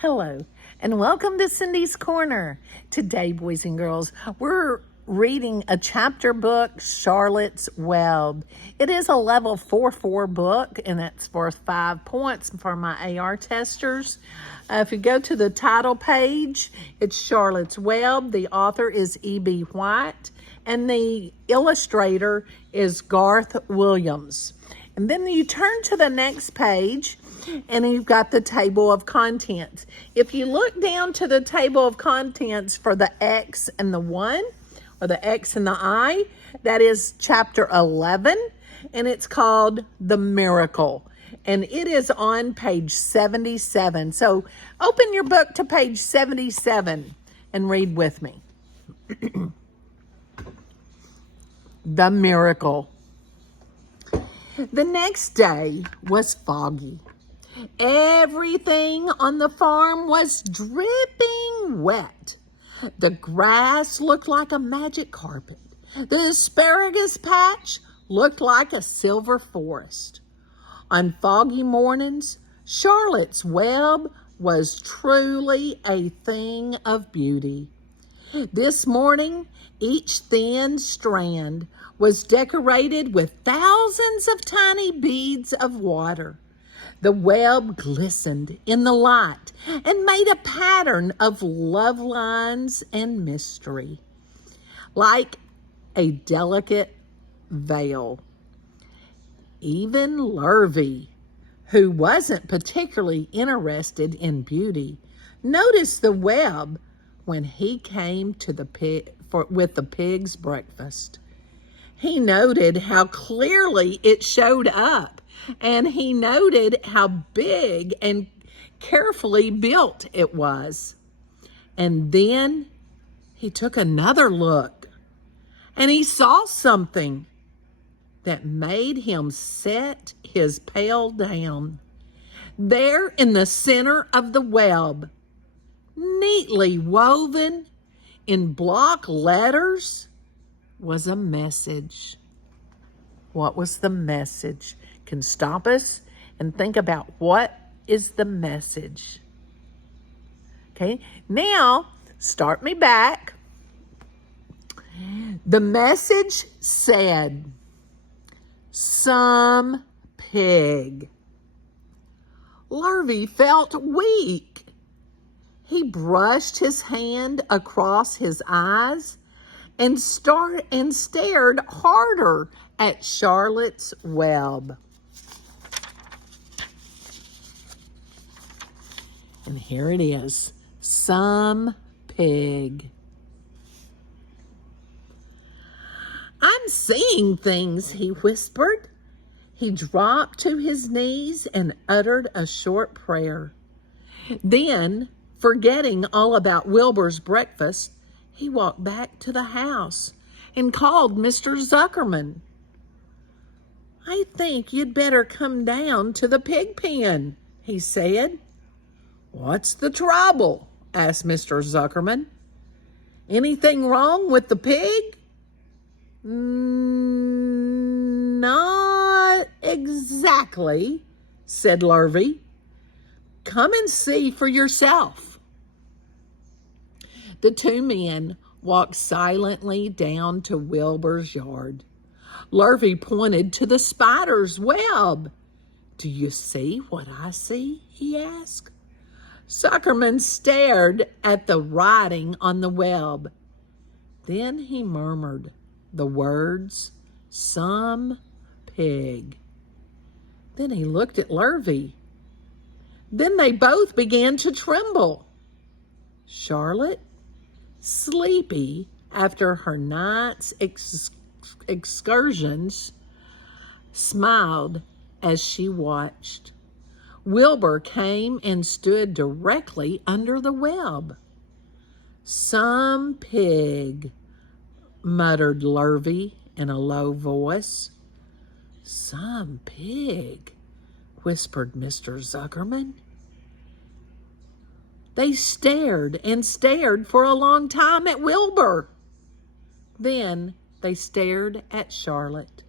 Hello, and welcome to Cindy's Corner. Today, boys and girls, we're reading a chapter book, Charlotte's Web. It is a level 4 book, and that's worth 5 points for my AR testers. If you go to the title page, it's Charlotte's Web. The author is E.B. White, and the illustrator is Garth Williams. And then you turn to the next page, and you've got the table of contents. If you look down to the table of contents for the X and the 1, or the X and the I, that is chapter 11, and it's called The Miracle. And it is on page 77. So open your book to page 77 and read with me. The Miracle. The next day was foggy. Everything on the farm was dripping wet. The grass looked like a magic carpet. The asparagus patch looked like a silver forest. On foggy mornings, Charlotte's Web was truly a thing of beauty. This morning, each thin strand was decorated with thousands of tiny beads of water. The web glistened in the light and made a pattern of love lines and mystery, like a delicate veil. Even Lurvy, who wasn't particularly interested in beauty, noticed the web when he came to the with the pig's breakfast. He noted how clearly it showed up, and he noted how big and carefully built it was. And then he took another look, and he saw something that made him set his pail down. There in the center of the web, neatly woven in block letters, was a message. What was the message? Can stop us and think about what is the message. Okay, now start me back. The message said, "Some pig." Lurvy felt weak. He brushed his hand across his eyes and stared harder at Charlotte's Web. And here it is, "Some pig." "I'm seeing things," he whispered. He dropped to his knees and uttered a short prayer. Then, forgetting all about Wilbur's breakfast, he walked back to the house and called Mr. Zuckerman. "I think you'd better come down to the pig pen," he said. "What's the trouble?" asked Mr. Zuckerman. "Anything wrong with the pig?" "Not exactly," said Lurvy. "Come and see for yourself." The two men walked silently down to Wilbur's yard. Lurvy pointed to the spider's web. "Do you see what I see?" he asked. Zuckerman stared at the writing on the web. Then he murmured the words, "Some pig." Then he looked at Lurvy. Then they both began to tremble. Charlotte, sleepy after her night's excursions, smiled as she watched. Wilbur came and stood directly under the web. "Some pig," muttered Lurvy in a low voice. "Some pig," whispered Mr. Zuckerman. They stared and stared for a long time at Wilbur. Then they stared at Charlotte.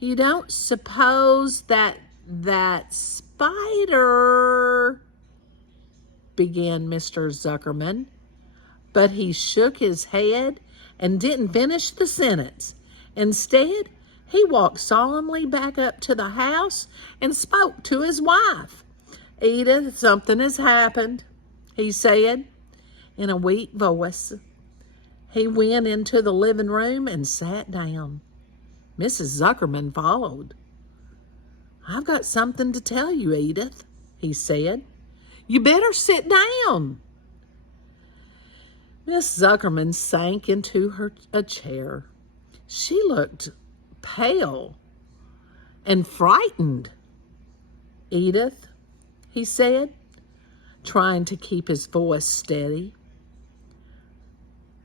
"You don't suppose that spider..." began Mr. Zuckerman, but he shook his head and didn't finish the sentence. Instead, he walked solemnly back up to the house and spoke to his wife. "Edith, something has happened," he said in a weak voice. He went into the living room and sat down. Mrs. Zuckerman followed. "I've got something to tell you, Edith," he said. "You better sit down." Miss Zuckerman sank into a chair. She looked pale and frightened. "Edith," he said, trying to keep his voice steady,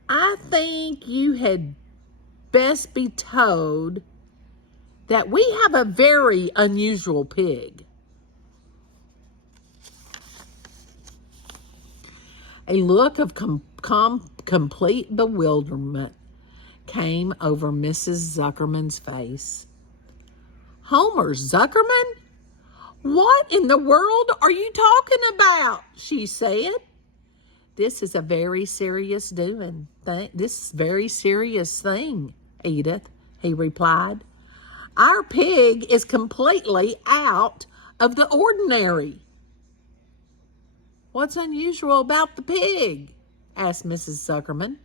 "I think you had best be told that we have a very unusual pig." A look of complete bewilderment came over Mrs. Zuckerman's face. "Homer Zuckerman? What in the world are you talking about?" she said. "This is a very serious thing, Edith," he replied. "Our pig is completely out of the ordinary." "What's unusual about the pig?" asked Mrs. Zuckerman,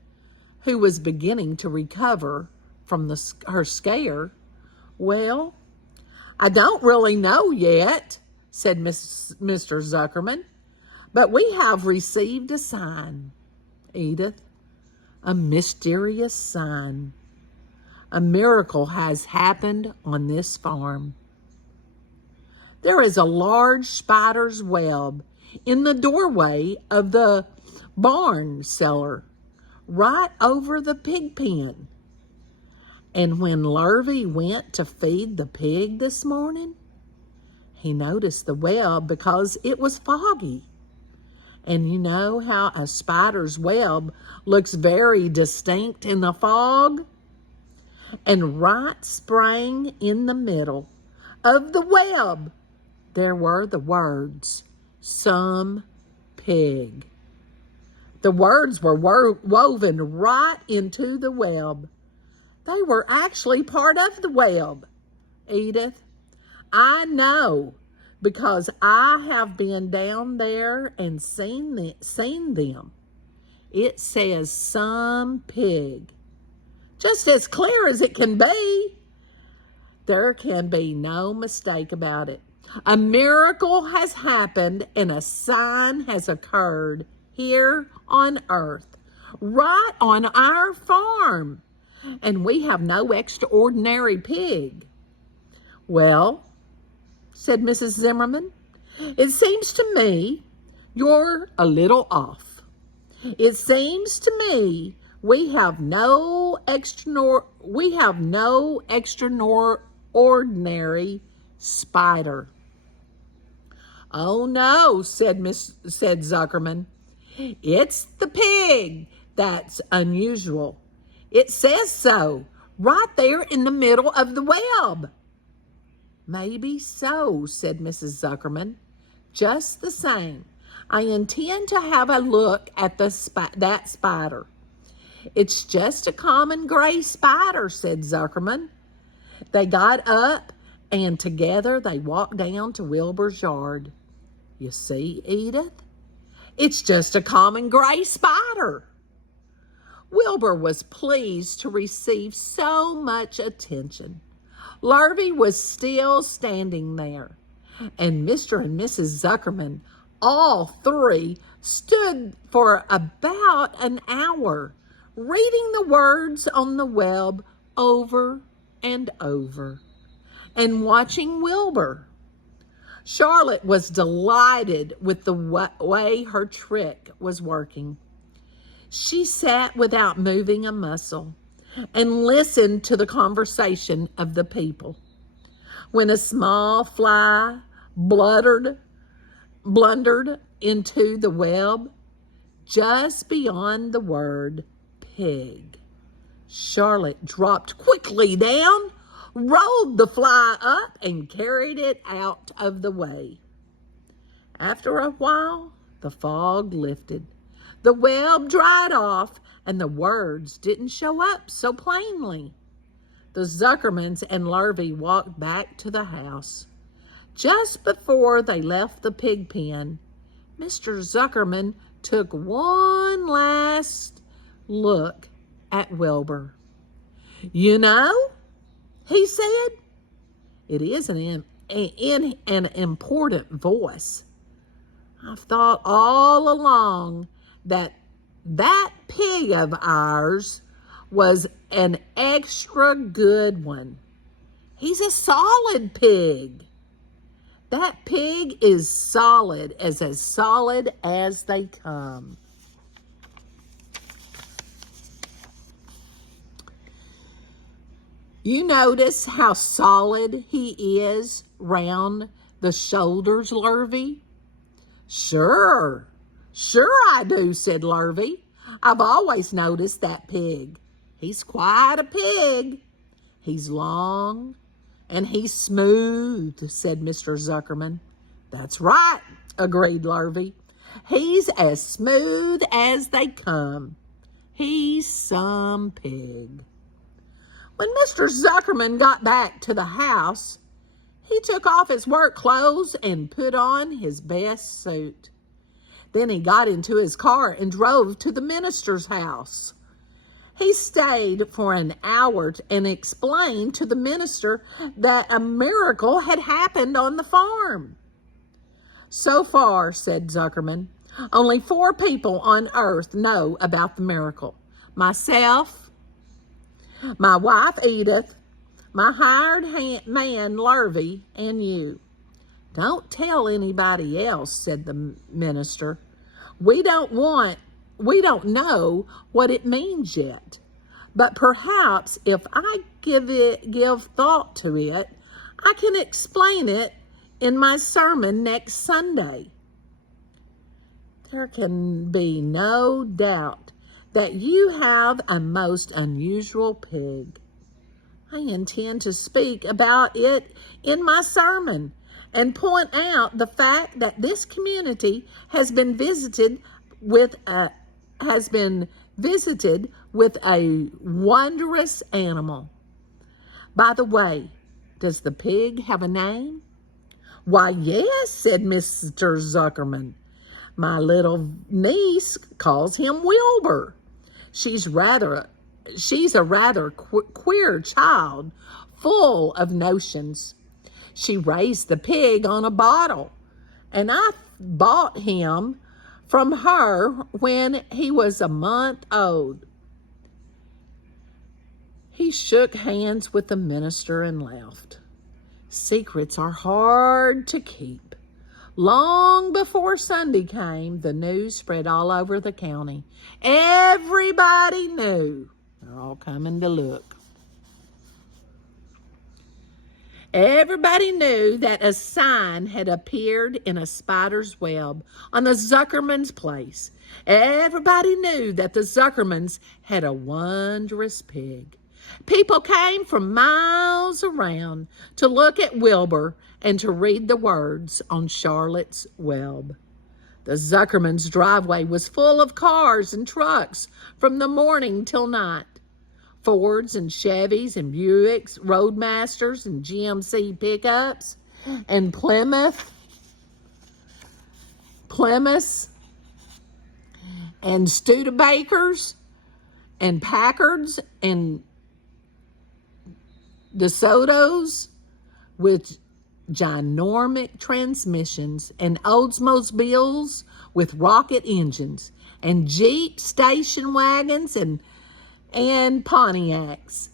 who was beginning to recover from her scare. "Well, I don't really know yet," said Mr. Zuckerman, "but we have received a sign, Edith, a mysterious sign. A miracle has happened on this farm. There is a large spider's web in the doorway of the barn cellar, right over the pig pen. And when Lurvy went to feed the pig this morning, he noticed the web because it was foggy. And you know how a spider's web looks very distinct in the fog? And right sprang in the middle of the web, there were the words, 'Some pig.' The words were woven right into the web. They were actually part of the web. Edith, I know because I have been down there and seen them. It says 'Some pig.' Just as clear as it can be. There can be no mistake about it. A miracle has happened and a sign has occurred here on earth, right on our farm. And we have no extraordinary pig." "Well," said Mrs. Zimmerman, "it seems to me you're a little off. It seems to me we have no extraordinary spider." "Oh no," said Zuckerman. "It's the pig that's unusual. It says so, right there in the middle of the web." "Maybe so," said Mrs. Zuckerman. "Just the same, I intend to have a look at that spider." "It's just a common gray spider," said Zuckerman. They got up and together they walked down to Wilbur's yard. "You see, Edith, it's just a common gray spider." Wilbur was pleased to receive so much attention. Lurvy was still standing there, and Mr. and Mrs. Zuckerman, all three, stood for about an hour, reading the words on the web over and over, and watching Wilbur. Charlotte was delighted with the way her trick was working. She sat without moving a muscle and listened to the conversation of the people. When a small fly blundered into the web just beyond the word pig, Charlotte dropped quickly down, rolled the fly up, and carried it out of the way. After a while, The fog lifted. The web dried off, and the words didn't show up so plainly. The Zuckermans and Larvae walked back to the house. Just before they left the pig pen, Mr. Zuckerman took one last look at Wilbur. "You know," he said, "it is an important voice. I've thought all along that pig of ours was an extra good one. He's a solid pig. That pig is solid as they come." You notice how solid he is round the shoulders, Larvae? Sure I do, said Larvae. "I've always noticed that pig. He's quite a pig. He's long and he's smooth," said Mr. Zuckerman. "That's right," agreed Larvae. "He's as smooth as they come. He's some pig." When Mr. Zuckerman got back to the house, he took off his work clothes and put on his best suit. Then he got into his car and drove to the minister's house. He stayed for an hour and explained to the minister that a miracle had happened on the farm. "So far," said Zuckerman, "only 4 people on earth know about the miracle. Myself, my wife Edith, my hired man Larvae, and you." "Don't tell anybody else," said the minister. We don't know what it means yet. But perhaps if I give thought to it, I can explain it in my sermon next Sunday." "There can be no doubt that you have a most unusual pig. I intend to speak about it in my sermon and point out the fact that this community has been visited with a wondrous animal. By the way, does the pig have a name?" "Why, yes," said Mr. Zuckerman. "My little niece calls him Wilbur. She's a rather queer child, full of notions. She raised the pig on a bottle, and I bought him from her when he was a month old." He shook hands with the minister and laughed. Secrets are hard to keep. Long before Sunday came, the news spread all over the county. Everybody knew. They're all coming to look. Everybody knew that a sign had appeared in a spider's web on the Zuckerman's place. Everybody knew that the Zuckermans had a wondrous pig. People came from miles around to look at Wilbur and to read the words on Charlotte's web. The Zuckerman's driveway was full of cars and trucks from the morning till night. Fords and Chevys and Buicks, Roadmasters and GMC pickups, and Plymouths and Studebakers and Packards and DeSotos with ginormous transmissions, and Oldsmobiles with rocket engines, and Jeep station wagons and Pontiacs.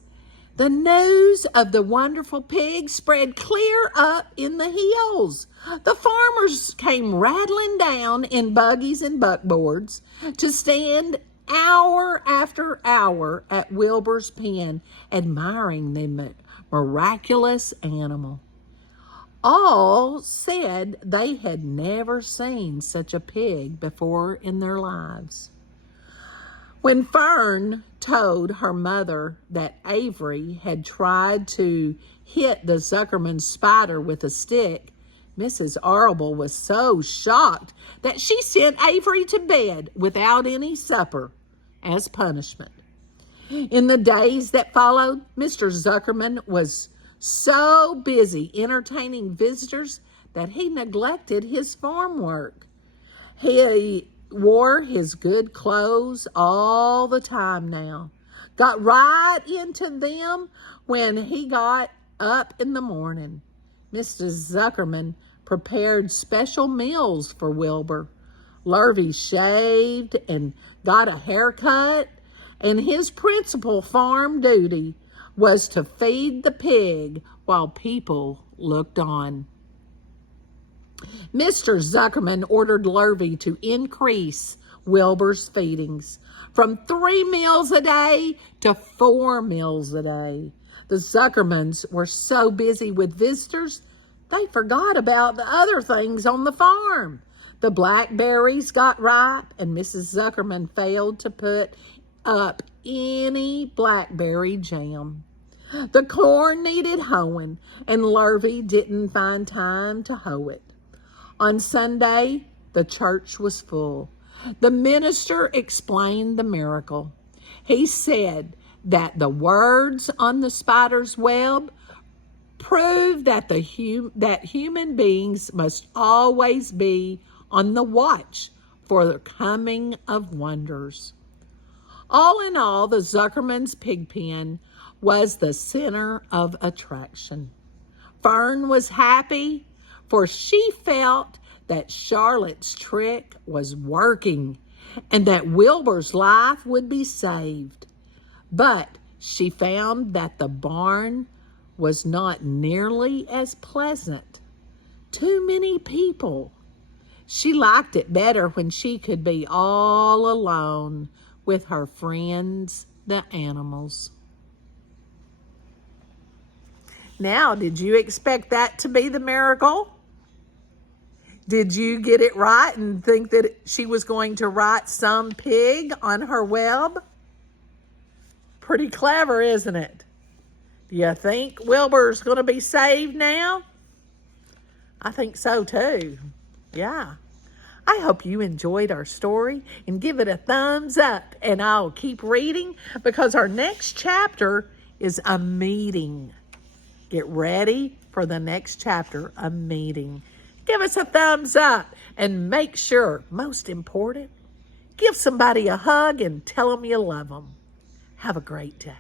The news of the wonderful pig spread clear up in the hills. The farmers came rattling down in buggies and buckboards to stand hour after hour at Wilbur's pen, admiring the miraculous animal. All said they had never seen such a pig before in their lives. When Fern told her mother that Avery had tried to hit the Zuckerman spider with a stick, Mrs. Arable was so shocked that she sent Avery to bed without any supper as punishment. In the days that followed, Mr. Zuckerman was so busy entertaining visitors that he neglected his farm work. He wore his good clothes all the time now, got right into them when he got up in the morning. Mr. Zuckerman prepared special meals for Wilbur. Lurvy shaved and got a haircut, and his principal farm duty was to feed the pig while people looked on. Mr. Zuckerman ordered Lurvy to increase Wilbur's feedings from 3 meals a day to 4 meals a day. The Zuckermans were so busy with visitors, they forgot about the other things on the farm. The blackberries got ripe, and Mrs. Zuckerman failed to put up any blackberry jam. The corn needed hoeing, and Lurvy didn't find time to hoe it. On Sunday, the church was full. The minister explained the miracle. He said that the words on the spider's web prove that that human beings must always be on the watch for the coming of wonders. All in all, the Zuckerman's pig pen was the center of attraction. Fern was happy, for she felt that Charlotte's trick was working and that Wilbur's life would be saved. But she found that the barn was not nearly as pleasant. Too many people. She liked it better when she could be all alone with her friends, the animals. Now, did you expect that to be the miracle? Did you get it right and think that she was going to write some pig on her web? Pretty clever, isn't it? Do you think Wilbur's going to be saved now? I think so too. Yeah. I hope you enjoyed our story and give it a thumbs up, and I'll keep reading because our next chapter is a meeting. Get ready for the next chapter, a meeting. Give us a thumbs up and make sure, most important, give somebody a hug and tell them you love them. Have a great day.